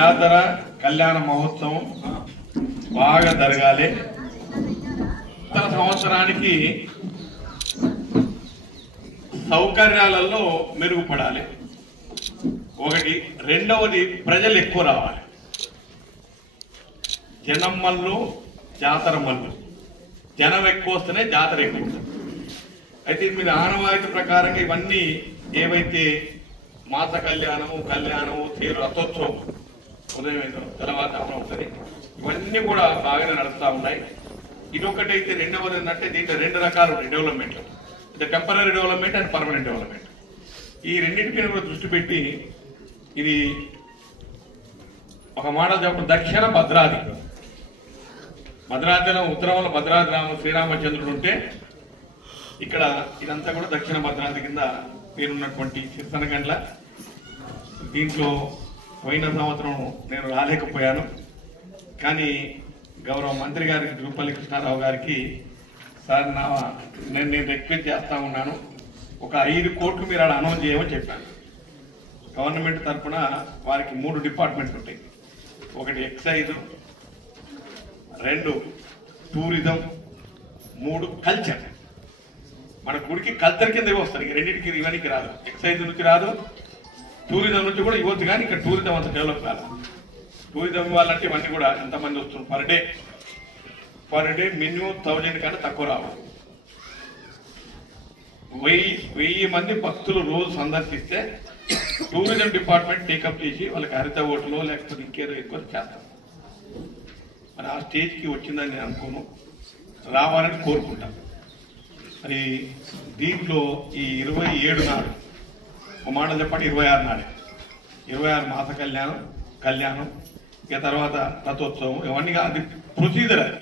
జాతర కళ్యాణ మహోత్సవం బాగా జరగాలి. సంవత్సరానికి సౌకర్యాలలో మెరుగుపడాలి. ఒకటి. రెండవది, ప్రజలు ఎక్కువ రావాలి. జనం మల్లు జాతర మల్లు. జనం ఎక్కువ వస్తేనే జాతర ఎక్కువ. అయితే మీరు ఆనవాయితీ ప్రకారంగా ఇవన్నీ ఏవైతే మాత కళ్యాణము తీరు రథోత్సవం ఉదయం తెల్లవారుజామున ఉంటుంది, ఇవన్నీ కూడా బాగానే నడుస్తూ ఉన్నాయి. ఇదొకటైతే. రెండవది ఏంటంటే దీంట్లో రెండు రకాలు డెవలప్మెంట్, అంటే temporary development and permanent development. ఈ రెండింటిపైన కూడా దృష్టి పెట్టి ఇది ఒక మోడల్ చెప్పడం. దక్షిణ భద్రాచలం ఉత్తరంలో భద్రాద్రి శ్రీరామచంద్రుడు ఉంటే ఇక్కడ ఇదంతా కూడా దక్షిణ భద్రాద్రి కింద పేరున్నటువంటి చిత్తనగండ్ల. దీంట్లో పోయిన సంవత్సరం నేను రాలేకపోయాను, కానీ గౌరవ మంత్రి గారికి జూపల్లి కృష్ణారావు గారికి సార్ నేను రిక్వెస్ట్ చేస్తా ఉన్నాను, ఒక 5 కోట్లు మీరు అలా అనౌన్స్ చేయమని చెప్పాను. గవర్నమెంట్ తరఫున వారికి 3 డిపార్ట్మెంట్స్ ఉంటాయి. ఒకటి ఎక్సైజ్, 2 టూరిజం, 3 కల్చర్. మన గుడికి కల్చర్ కింద వస్తారు, రెండింటికి ఇవన్నీ రాదు. ఎక్సైజ్ నుంచి రాదు, టూరిజం నుంచి కూడా ఇవ్వచ్చు, కానీ ఇక్కడ టూరిజం అంత డెవలప్ కాదు. టూరిజం ఇవ్వాలంటే ఇవన్నీ కూడా ఎంతమంది వస్తున్నారు పర్ డే మినిమం 1000 కన్నా తక్కువ రావాలి. 1000 మంది భక్తులు రోజు సందర్శిస్తే టూరిజం డిపార్ట్మెంట్ టేకప్ చేసి వాళ్ళకి హరిత ఓట్లు లేకపోతే ఇంకేదో ఎక్కువ చేస్తాం. మరి ఆ స్టేజ్కి వచ్చిందని నేను అనుకోను, రావాలని కోరుకుంటాను. మరి దీంట్లో ఈ 27 నాడు ఒక మాట చెప్పండి, 26 నాడు 26 మాస కళ్యాణం, ఇక తర్వాత రథోత్సవం, ఇవన్నీ అది ప్రొసీజర్. అది